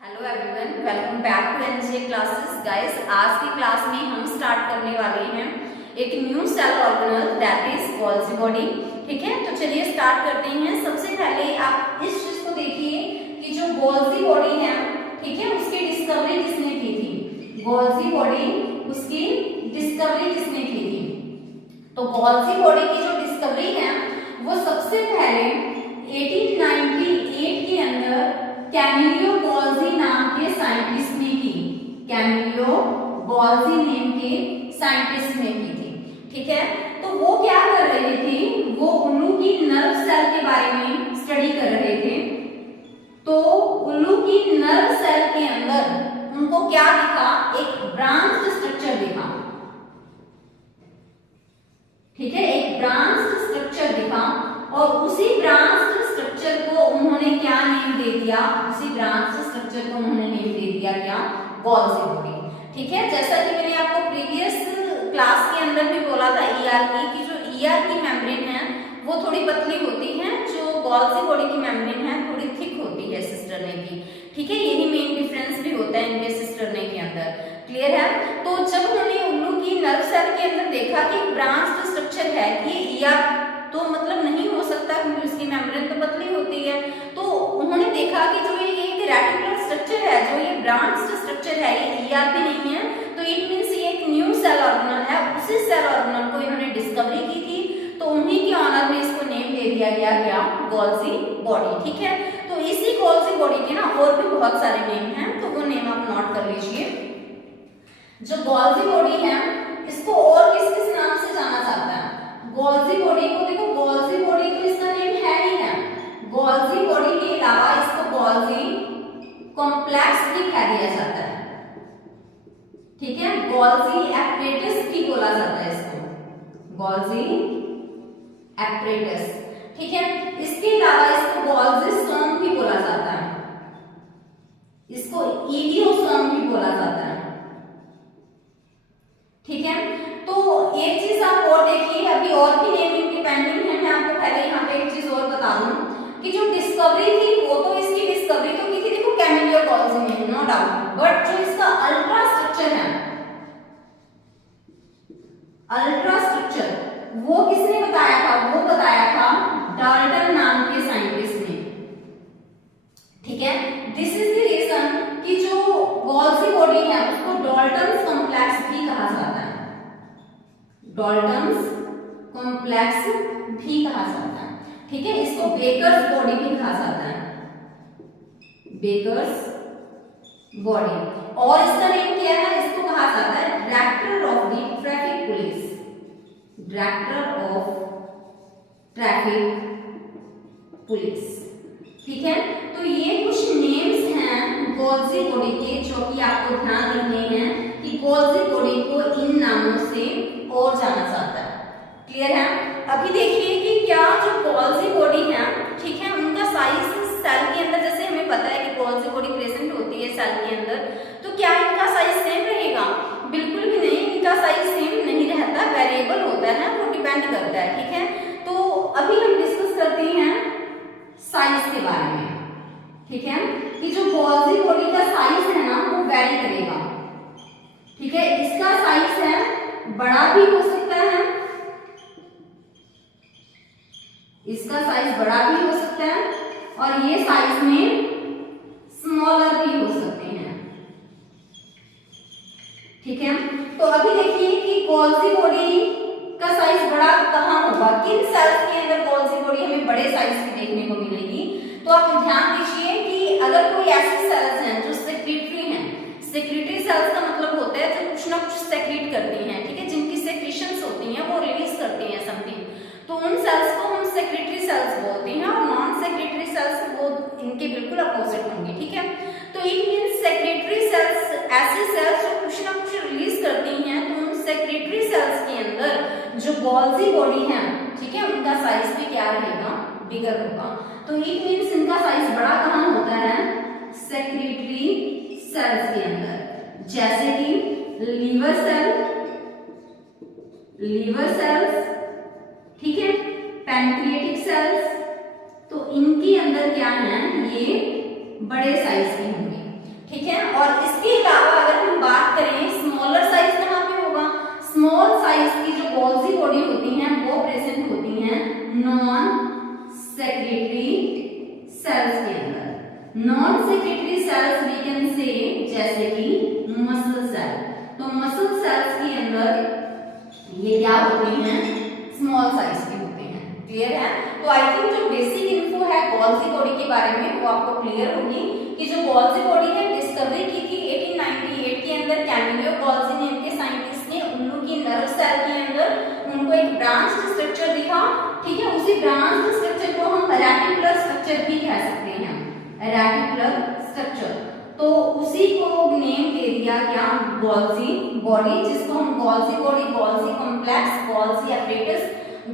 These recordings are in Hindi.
Hello everyone, welcome back to NJ classes. Guys, आज की क्लास में हम स्टार्ट करने वाले हैं एक new cell organelle that is Golgi body. ठीक है, तो चलिए स्टार्ट करते हैं। सबसे पहले आप इस चीज को देखिए कि जो गोल्जी बॉडी है, ठीक है, उसकी डिस्कवरी किसने की थी। गोल्जी बॉडी, उसकी डिस्कवरी किसने की थी? तो गोल्जी बॉडी की जो डिस्कवरी है वो सबसे पहले 1898 के अंदर कैमिलियो गोल्जी नाम के साइंटिस्ट ने की। कैमिलियो गोल्जी नेम के साइंटिस्ट ने की थी। ठीक है, तो वो क्या कर रहे थे? वो उल्लू की नर्व सेल के बारे में स्टडी कर रहे थे। तो उल्लू की नर्व सेल के अंदर उनको क्या दिखा? एक ब्रांच स्ट्रक्चर दिखा। ठीक है, एक ब्रांच स्ट्रक्चर दिखा और उसी ब्रांच स्ट्रक्चर को उन्होंने क्या नेम दे दिया? उसी ब्रांच स्ट्रक्चर को उन्होंने नेम दे दिया क्या? Golgi body. ठीक है, जैसा कि मैंने आपको प्रीवियस क्लास के अंदर भी बोला था ईआर की जो ईआर की मेम्ब्रेन है वो थोड़ी पतली होती है, जो गोल्जी बॉडी की मेम्ब्रेन है थोड़ी थिक होती है सिस्टरने की। ठीक है, यही मेन डिफरेंस भी होता है इनके सिस्टरने के अंदर। क्लियर है? तो जब उन्होंने उल्लू की नर्व सेल के अंदर देखा कि ब्रांच स्ट्रक्चर है, ये ईआर तो मतलब नहीं हो सकता क्योंकि उसकी मेम्ब्रेन तो पतली होती है, तो उन्होंने देखा कि जो ये एक रेटिकुलर स्ट्रक्चर है, जो ये ब्रांच स्ट्रक्चर है, ये ईआर भी नहीं है, तो इट मींस ये एक न्यू सेल ऑर्गेनल है। उसी सेल ऑर्गेनल को इन्होंने डिस्कवरी की थी, तो उन्हीं के ऑनर में इसको नेम दे दिया गया क्या? Golgi body. ठीक है, तो इसी गोल्जी बॉडी के ना और भी बहुत सारे नेम हैं, तो वो नेम आप नोट कर लीजिए। जो गोल्जी बॉडी है इसको और किस किस नाम से जाना जाता है? गोल्जी बॉडी को देखो, गोल्जी बॉडी तो इसका नेम है ही है। गोल्जी बॉडी के अलावा इसको गोल्जी कॉम्प्लेक्स भी कह दिया जाता है। ठीक है, गोल्जी एपरेटस भी बोला जाता है इसको, गोल्जी एपरेटस। ठीक है, इसके अलावा इसको गोल्जी सोम भी बोला जाता है, इसको ईडियोसोम भी बोला जाता है। ठीक है, तो एक चीज आप और देखिए, अभी और भी नेम इनके पेंडिंग है। मैं आपको पहले यहाँ पे एक चीज और बता दूं कि जो डिस्कवरी थी वो तो इसकी डिस्कवरी तो की थी, देखो, कैमिलियो गोल्जी ने, नो डाउट, बट जो इसका अल्ट्रा स्ट्रक्चर है, अल्ट्रा स्ट्रक्चर वो किसने बताया था? वो बताया था डाल्टन नाम के साइंटिस्ट ने। ठीक है, दिस इज द रीजन कि जो गोल्जी बॉडी है उसको डाल्टन्स कॉम्प्लेक्स भी कहा जाता है। डाल्टन्स कॉम्प्लेक्स भी कहा जाता है। ठीक है, इसको बेकर्स बॉडी भी कहा जाता है, बेकर्स बॉडी। और इसका नेम क्या है? इसको कहा जाता है director of the traffic police, director of traffic police. ठीक है, तो ये कुछ नेम्स हैं गोल्जी बॉडी के जो कि आपको ध्यान रखने हैं कि गोल्जी बॉडी को इन नामों से और जाना जाता है। क्लियर है? अभी देखिए कि क्या जो गोल्जी बॉडी है, ठीक है, उनका साइज सेल के अंदर, जैसे हमें पता है कि गोल्जी बॉडी प्रेजेंट होती है सेल के अंदर, तो क्या इनका साइज सेम रहेगा? बिल्कुल भी नहीं, इनका साइज सेम नहीं रहता, वेरिएबल होता है, वो डिपेंड करता है। ठीक है, तो अभी हम डिस्कस करते हैं साइज के बारे में। ठीक है, कि जो गोल्जी बॉडी का साइज है ना वो वेरी करेगा। ठीक है, इसका साइज है बड़ा भी हो सकता है, इसका साइज बड़ा भी हो सकता है और ये साइज में स्मॉलर भी हो सकते हैं। ठीक है, तो अभी देखिए कि गोल्जी बॉडी का साइज बड़ा कहाँ होगा, किन सेल्स के अंदर गोल्जी बॉडी हमें बड़े साइज की देखने को मिलेगी। तो आप ध्यान दीजिए कि अगर कोई ऐसी सेल्स हैं जो सेक्रेटरी हैं, सेक्रेटरी सेल्स का मतलब होता है जो कुछ ना कुछ सेक्रेट करती हैं, ठीक है, जिनकी सेक्रेशंस होती हैं, वो रिलीज करती हैं समथिंग, तो उन सेल्स को हम सेक्रेटरी सेल्स बोलते हैं। और नॉन सेक्रेटरी सेल्स वो इनके बिल्कुल अपोजिट होंगे। ठीक है, तो इट मींस सेक्रेटरी सेल्स ऐसी सेल्स जो कुछ ना कुछ रिलीज करती हैं, तो उन सेक्रेटरी सेल्स के अंदर जो गोल्जी बॉडी है, ठीक है, उनका साइज भी क्या रहेगा? बिगर होगा। तो इट मींस इनका साइज बड़ा कहाँ होता है? सेक्रेटरी सेल्स के अंदर, जैसे कि लीवर सेल्स, ठीक है, पैंक्रियाटिक सेल्स, तो इनके अंदर क्या है? ये बड़े साइज के होंगे। ठीक है। और इसके अलावा अगर हम बात करें स्मॉलर साइज कहाँ पे होगा, स्मॉल साइज की जो गॉल्जी बॉडी होती हैं वो प्रेजेंट होती हैं नॉन सेक्रेटरी सेल्स के अंदर। Non secretory cells we can say जैसे कि मसल सेल, तो मसल सेल्स के अंदर ये क्या होते हैं, स्मॉल साइज के होते हैं। क्लियर है। तो आई थिंक जो बेसिक इन्फो है गॉल्जी बॉडी के बारे में वो आपको क्लियर होगी कि जो गॉल्जी बॉडी है डिस्कवरी की थी 1898 के अंदर कैमिलियो गॉल्जी नेम के साइंटिस्ट ने। उल्लू की नर्व सेल के अंदर उनको एक ब्रांच स्ट्रक्चर दिखा, ठीक है। उसी ब्रांच स्ट्रक्चर को हम रेटिकुलर स्ट्रक्चर भी कह सकते हैं, रेटिकुलर स्ट्रक्चर। तो उसी को नेम दे दिया क्या, गॉल्जी बॉडी, जिसको हम Golgi body, Golgi complex, Golgi apparatus,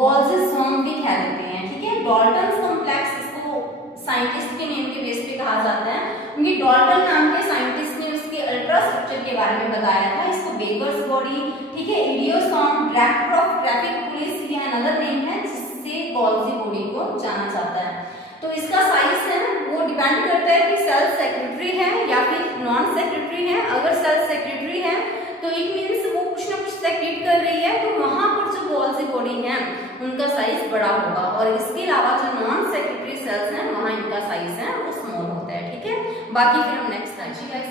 Golgi swarm भी कह देते हैं, ठीक है। डॉल्टन कॉम्प्लेक्स इसको साइंटिस्ट के नेम के बेस पे कहा जाता है, क्योंकि डॉल्टन नाम के साइंटिस्ट ने उसके अल्ट्रा स्ट्रक्चर के बारे में बताया था। इसको बेकर्स बॉडी, ठीक है, इडियोसॉम, डायरेक्टर ऑफ ट्रैफिक पुलिस, ये अनदर नेम है जिससे गॉल्जी बॉडी को जाना जाता है। तो इसका साइज है वो डिपेंड करता है कि सेल सेक्रेटरी है या फिर नॉन सेक्रेटरी है। अगर सेल सेक्रेटरी है तो इट मींस वो कुछ ना कुछ सेक्रेट कर रही है, तो वहां पर जो गॉल्जी बॉडी है उनका साइज बड़ा होगा। और इसके अलावा जो नॉन सेक्रेटरी सेल्स हैं वहां इनका साइज है वो स्मॉल होता है, ठीक है। बाकी फिर हम नेक्स्ट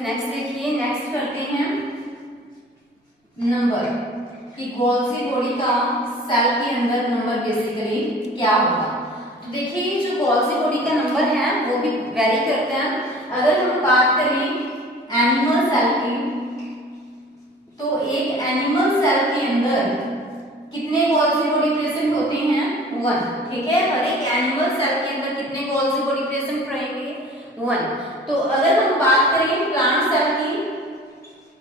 नेक्स्ट देखिए, नेक्स्ट करते हैं नंबर, कि गॉल्जी बॉडी का सेल के अंदर नंबर बेसिकली क्या होगा। तो देखिए जो गॉल्जी बॉडी का नंबर है वो भी वेरी करते हैं। अगर हम बात करें एनिमल सेल की, तो एक एनिमल सेल के अंदर कितने गॉल्जी बॉडी प्रेजेंट होते हैं, 1, ठीक है। हर एक एनिमल सेल के अंदर कितने गॉल्जी बॉडी प्रेजेंट रहेंगे, 1। तो अगर हम बात करें प्लांट सेल की,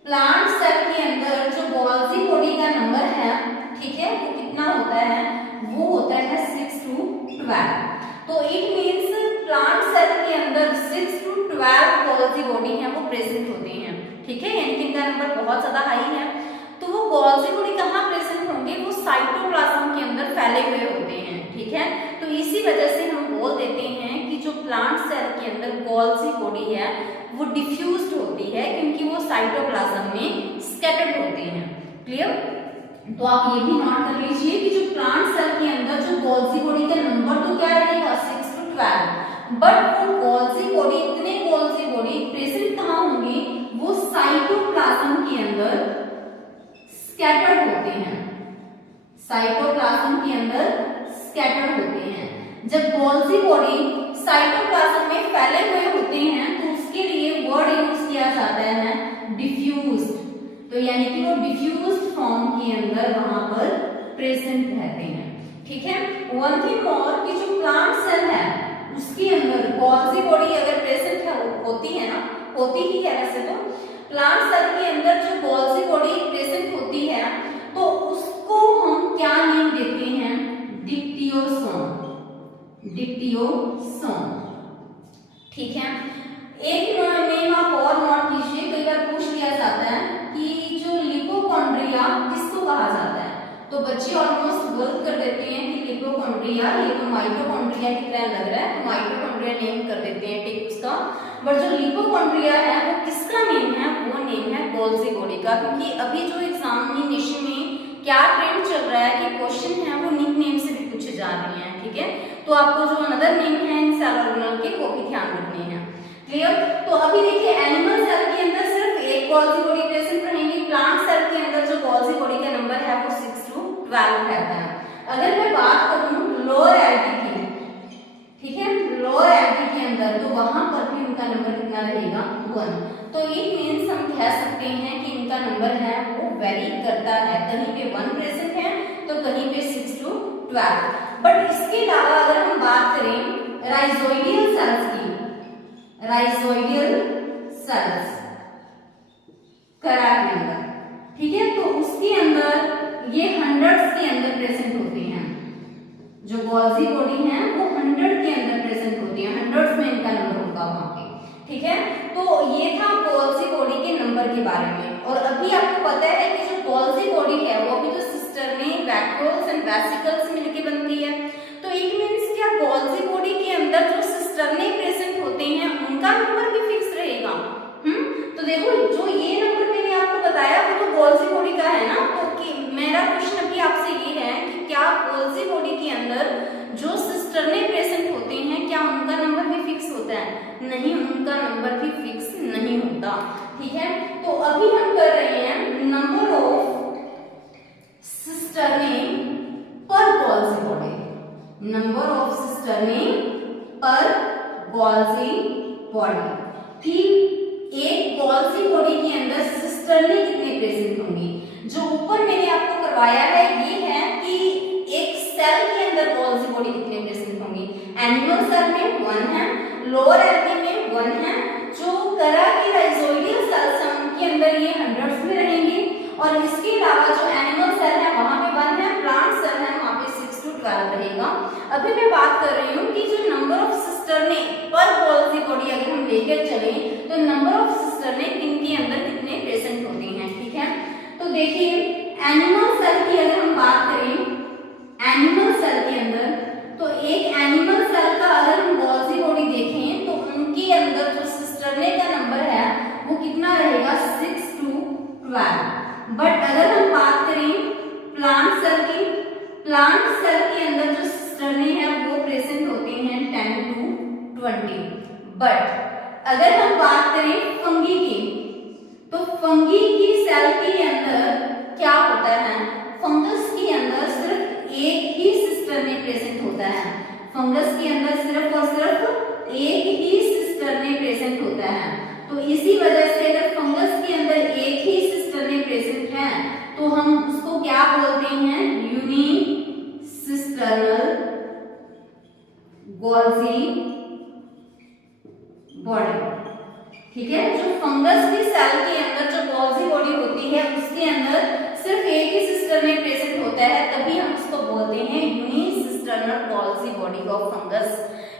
प्लांट सेल के अंदर जो गॉल्जी बॉडी का नंबर है, ठीक है, वो कितना होता है, वो होता है 6 to 12। तो इट मींस प्लांट सेल के अंदर 6 to 12 गॉल्जी बॉडी है वो प्रेजेंट होते हैं, ठीक है। यानी कि इनका नंबर बहुत ज्यादा हाई है। तो वो गॉल्जी बॉडी कहाँ प्रेजेंट होंगे, वो साइटोप्लाज्म के अंदर फैले हुए होते हैं, ठीक है। तो इसी वजह से हम बोल देते हैं कि जो प्लांट सेल के अंदर गॉल्जी बॉडी है वो डिफ्यूज्ड होती है, क्योंकि वो साइटोप्लाज्म में स्कैटर्ड होते हैं। क्लियर। तो आप ये भी नोट कर लीजिए कि जो प्लांट सेल के अंदर जो गॉल्जी बॉडी का नंबर तो क्या रहेगा, 6 to 12, बट वो गॉल्जी बॉडी, इतने गॉल्जी बॉडी प्रेजेंट कहाँ होंगी, वो साइटोप्लाज्म के अंदर स्कैटर्ड होते हैं, साइटोप्लाज्म के अंदर स्कैटर्ड होते हैं। जब गॉल्जी बॉडी साइटोप्लाज्म में फैले हुए होते हैं तो उसके लिए वर्ड यूज किया जाता है डिफ्यूज्ड। तो यानी कि वो डिफ्यूज्ड फॉर्म के अंदर वहां पर प्रेजेंट रहते हैं, ठीक है। वन थिंग और कि जो प्लांट सेल है उसके अंदर गॉल्जी बॉडी अगर प्रेजेंट होती है ना, होती ही है वैसे तो, प्लांट सेल के अंदर जो गॉल्जी बॉडी प्रेजेंट होती है तो उसको हम क्या नेम देते हैं, डिप्टियोसोम, डिप्टियोसोम, ठीक है। एक नेम आप और नोट कीजिए, कई बार पूछ लिया जाता है कि जो लिपोकॉन्ड्रिया किसको कहा जाता है, तो बच्चे ऑलमोस्ट गलत कर देते हैं कि लिपोकॉन्ड्रिया ये तो माइटोकॉन्ड्रिया की तरह लग रहा है, तो माइटोकॉन्ड्रिया नेम कर देते हैं, ठीक उसका। बट जो लिपोकॉन्ड्रिया है वो किसका नेम है, वो नेम है गॉल्जी बॉडी का। क्योंकि अभी जो एग्जामिनेशन में क्या ट्रेंड चल रहा है कि क्वेश्चन है वो निक नेम से भी पूछे जा रहे हैं, ठीक है। तो आपको जो अनदर नेम है इन सेल ऑर्गेनल के वो भी ध्यान रखने हैं। क्लियर। तो अभी देखिए एनिमल सेल के अंदर सिर्फ एक गॉल्जी बॉडी प्रेजेंट रहेंगी, प्लांट सेल के अंदर जो गॉल्जी बॉडी का नंबर है वो 6 to 12 रहता है। अगर मैं बात करूं लोअर एल्गी की, ठीक है, लोअर एल्गी के अंदर, तो वहां पर भी उनका नंबर कितना रहेगा, 1। तो इट मींस हम कह सकते हैं कि इनका नंबर है वो वेरी करता है, कहीं पे 1 प्रेजेंट है तो कहीं पे 6 to 12। बट इसके अलावा अगर हम बात करें राइजोइडियल सेल्स की, राइजोइडियल सेल्स करा के अंदर, ठीक है, तो उसके अंदर ये 100s के अंदर प्रेजेंट होते हैं। जो गॉल्जी बॉडी है वो 100 के अंदर प्रेजेंट होती है, 100s में इनका नंबर होगा वहां पे, ठीक है। तो ये था गॉल्जी बॉडी के नंबर के बारे में। और अभी आपको पता है कि जो गॉल्जी बॉडी है वो अभी जो सिस्टर में वैक्यूल्स एंड वेसिकल्स मिलके बनती है। तो इट मींस क्या गॉल्जी बॉडी के अंदर जो सिस्टर में प्रेजेंट होते हैं उनका नंबर भी फिक्स रहेगा, होता है, नहीं, उनका नंबर भी फिक्स नहीं होता। ठीक है, तो अभी हम कर रहे हैं नंबर ऑफ सिस्टर्नी पर Golgi body, number of cisternae पर गॉल्जी बॉडी, कि एक गॉल्जी बॉडी के अंदर सिस्टर्नी कितने प्रेजेंट होंगी। जो ऊपर मैंने आपको करवाया है ये है कि एक सेल के अंदर गॉल्जी बॉडी कितने प्रेजेंट होंगी। एनिमल सेल में 1 है, लोअर एल्गी में 1 है, जो करा की राइजोइडियल सेल्स हैं उनके अंदर ये हंड्रेड्स में रहेंगी, और इसके अलावा जो एनिमल सेल है वहां पे 1 है, प्लांट सेल है वहां पे 6 to 12 रहेगा। अभी मैं बात कर रही हूँ कि जो नंबर ऑफ सिस्टर्नी पर गॉल्जी बॉडी अगर हम लेकर चले तो नंबर ऑफ सिस्टर्नी इनके अंदर कितने प्रेजेंट होते हैं। ठीक है, तो देखिए एनिमल सेल की अगर हम बात करें, एनिमल सेल के अंदर, तो एक एनिमल सेल का अगर हम गॉल्जी बॉडी देखें तो उनके अंदर जो सिस्टर्नी का नंबर है वो कितना रहेगा, 6 to 12। बट अगर हम बात करें प्लांट सेल की, प्लांट सेल के अंदर जो सिस्टर्नी है वो प्रेजेंट होते हैं 10 to 20। बट अगर हम बात करें फंगी की, तो फंगी की सेल के अंदर क्या होता है, फंगस के अंदर सिर्फ एक ही सिस्टर्नी प्रेजेंट होता है, फंगस के अंदर सिर्फ और सिर्फ एक ही सिस्टर्नी प्रेजेंट होता है। तो इसी वजह से अगर फंगस के अंदर एक ही सिस्टर्नी प्रेजेंट है तो हम उसको क्या बोलते हैं, यूनिसिस्टर्नल गॉल्जी बॉडी। ठीक है, जो फंगस की सेल के अंदर जो गॉल्जी बॉडी होती है उसके अंदर सिर्फ एक ही सिस्टर्नी प्रेजेंट होता है, तभी हम उसको बोलते हैं unicisternal Golgi body of fungus.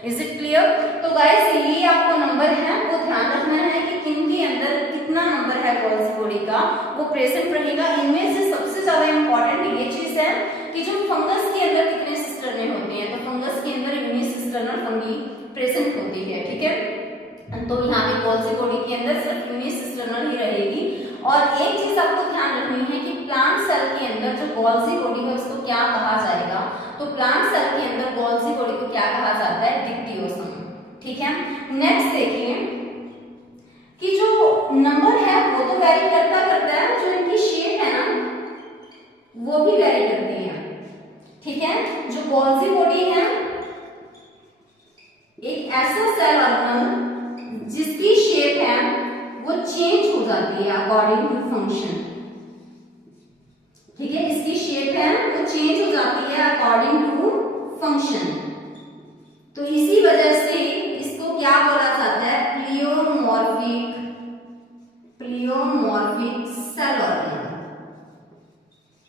Is it clear? तो गाइस ये आपको नंबर है वो ध्यान रखना है कि किन के अंदर कितना नंबर है गॉल्जी बॉडी का, वो प्रेजेंट रहेगा। इनमें से सबसे ज्यादा इंपॉर्टेंट ये चीज है कि जो फंगस के अंदर कितने सिस्टर्नी होते हैं, तो फंगस के अंदर यूनिसिस्टर्नल फंगी प्रेजेंट होती है। ठीक है, तो यहाँ पे गॉल्जी बॉडी के अंदर सिर्फ यूनिसिस्टर्नल ही रहेगी। और एक चीज आपको ध्यान रखनी है कि प्लांट सेल के अंदर जो गॉल्जी बॉडी है उसको क्या कहा जाएगा, तो प्लांट सेल के अंदर गॉल्जी बॉडी को क्या कहा जाता है, डिक्टियोसोम। ठीक है, नेक्स्ट देखिए कि जो नंबर है वो तो वेरी करता है, जो इनकी शेप है ना वो भी वेरी करती है। ठीक है, जो गॉल्जी बॉडी है एक ऐसा सेल ऑर्गन जिसकी शेप है वो चेंज हो जाती है अकॉर्डिंग टू फंक्शन। ठीक है, इसकी शेप है वो चेंज हो जाती है अकॉर्डिंग टू फंक्शन। तो इसी वजह से इसको क्या बोला जाता है, प्लियोमॉर्फिक सेल ऑर्गेनल।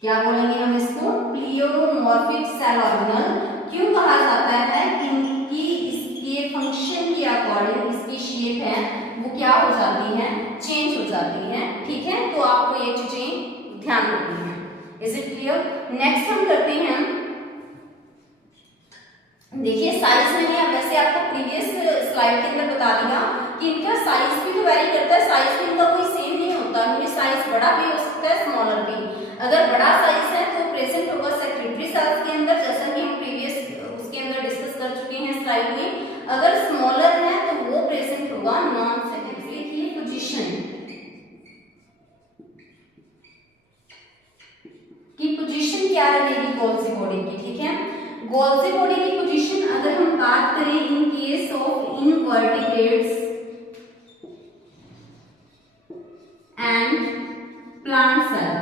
क्या बोलेंगे हम इसको, प्लियोमॉर्फिक सेल ऑर्गेनल। क्यों कहा जाता है, क्योंकि इसके फंक्शन के अकॉर्डिंग इसकी शेप है वो क्या हो जाती है, चेंज हो जाती है। ठीक है, तो आपको ये चीजें ध्यान रखनी है। Is it clear? नेक्स्ट हम करते हैं, देखिए साइज मैंने वैसे आपको प्रीवियस स्लाइड के अंदर बता दिया कि इनका साइज भी तो वेरी करता है, साइज भी इनका कोई सेम नहीं होता, इनमें साइज बड़ा भी हो सकता है स्मॉलर भी। अगर बड़ा साइज है तो प्रेजेंट होगा सेक्रेटरी सेल्स के अंदर, जैसा कि हम प्रीवियस उसके अंदर डिस्कस कर चुके हैं स्लाइड में। अगर स्मॉलर है तो वो प्रेजेंट होगा नॉन सेक्रेटरी की पोजीशन क्या रहेगी गॉल्जी बॉडी की। ठीक है, गॉल्जी बॉडी की पोजीशन अगर हम बात करें in case of invertebrates and plant cell,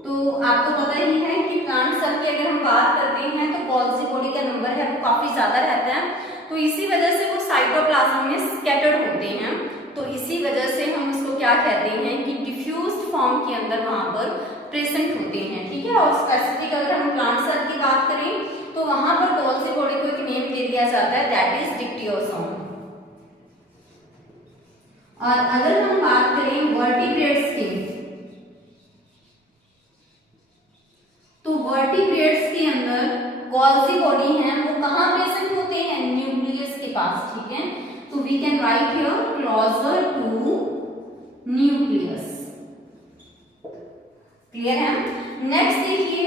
तो आपको पता ही है कि प्लांट सेल की अगर हम बात करते हैं तो गॉल्जी बॉडी का नंबर है वो काफी ज्यादा रहता है, तो इसी वजह से वो साइटोप्लाज्म में स्कैटर्ड होते हैं। तो इसी वजह से हम इसको क्या कहते हैं कि डिफ्यूज फॉर्म के अंदर वहां पर प्रेजेंट होते हैं। ठीक है, और स्पेसिफिक अगर हम प्लांट सेल की बात करें तो वहां पर गॉल्जी बॉडी को एक नेम दे दिया जाता है, दैट इज डिक्टियोसोम। और अगर हम बात करें वर्टिब्रेट्स की, तो वर्टिब्रेट्स के अंदर गॉल्जी बॉडी है वो कहां प्रेजेंट होते हैं, न्यूक्लियस के पास। ठीक है, तो we can write here closer to nucleus. Clear है? नेक्स्ट देखिए,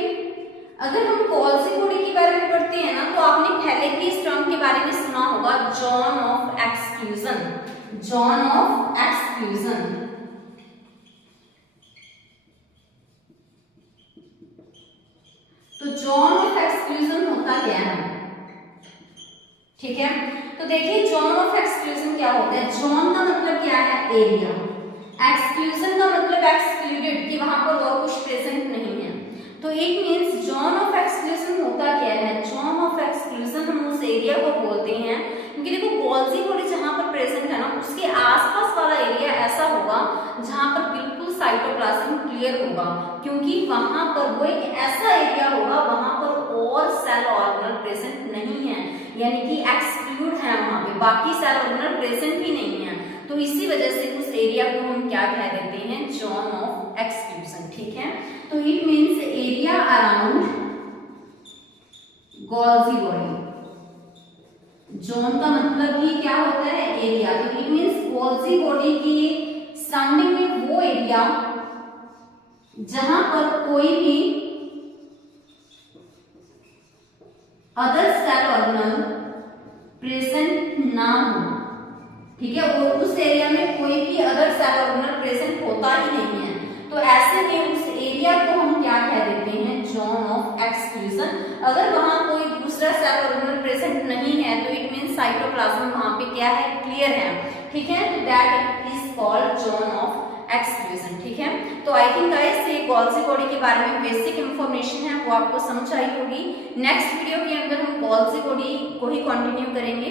अगर हम गॉल्जी बॉडी के बारे में पढ़ते पढ़ते हैं ना तो आपने पहले भी इस टर्म के बारे में सुना होगा, zone of exclusion, zone of exclusion. तो जोन ऑफ एक्सक्लूजन होता क्या है, ठीक है। तो देखिए जोन ऑफ एक्सक्लूजन क्या होता है। जोन का मतलब क्या है, एरिया। एक्सक्लूजन का मतलब एक्सक्लूडेड, कि वहां पर और कुछ प्रेजेंट नहीं है। तो it means zone of exclusion होता क्या है। जोन ऑफ एक्सक्लूजन हम उस एरिया को बोलते हैं, क्योंकि देखो गोल्जी बॉडी जहां पर प्रेजेंट है ना, उसके आसपास वाला एरिया ऐसा होगा जहां पर बिल्कुल साइटोप्लाज्म क्लियर होगा, क्योंकि वहां पर वो एक ऐसा एरिया होगा वहां पर और सेल ऑर्गेनल प्रेजेंट नहीं है, यानी कि एक्सक्लूड है वहां पे, बाकी सेल ऑर्गेनल प्रेजेंट ही नहीं है। तो इसी वजह से उस एरिया को हम क्या कह देते हैं, जोन ऑफ एक्सक्लूजन, ठीक है। तो it means area around Golgi body. Zone का मतलब ही क्या होता है, एरिया। तो इट मींस गोल्जी बॉडी की सराउंडिंग में वो एरिया जहां पर कोई भी अदर सेल ऑर्गेनल प्रेजेंट ना हो, ठीक है, और उस एरिया में कोई भी अदर सेल ऑर्गेनल प्रेजेंट होता ही नहीं है। तो ऐसे में उस एरिया को हम क्या कह देते हैं, जोन ऑफ एक्सक्लूजन। अगर वहां कोई दूसरा सेल ऑर्गेनल प्रेजेंट नहीं है तो इट मींस साइटोप्लाज्म वहां पे क्या है, क्लियर है, ठीक है। तो that is called zone of exclusion, ठीक है। तो आई थिंक गाइस ये गोल्जी बॉडी के बारे में बेसिक इंफॉर्मेशन है वो आपको समझ आई होगी। नेक्स्ट वीडियो के अंदर हम गोल्जी बॉडी को ही कंटिन्यू करेंगे।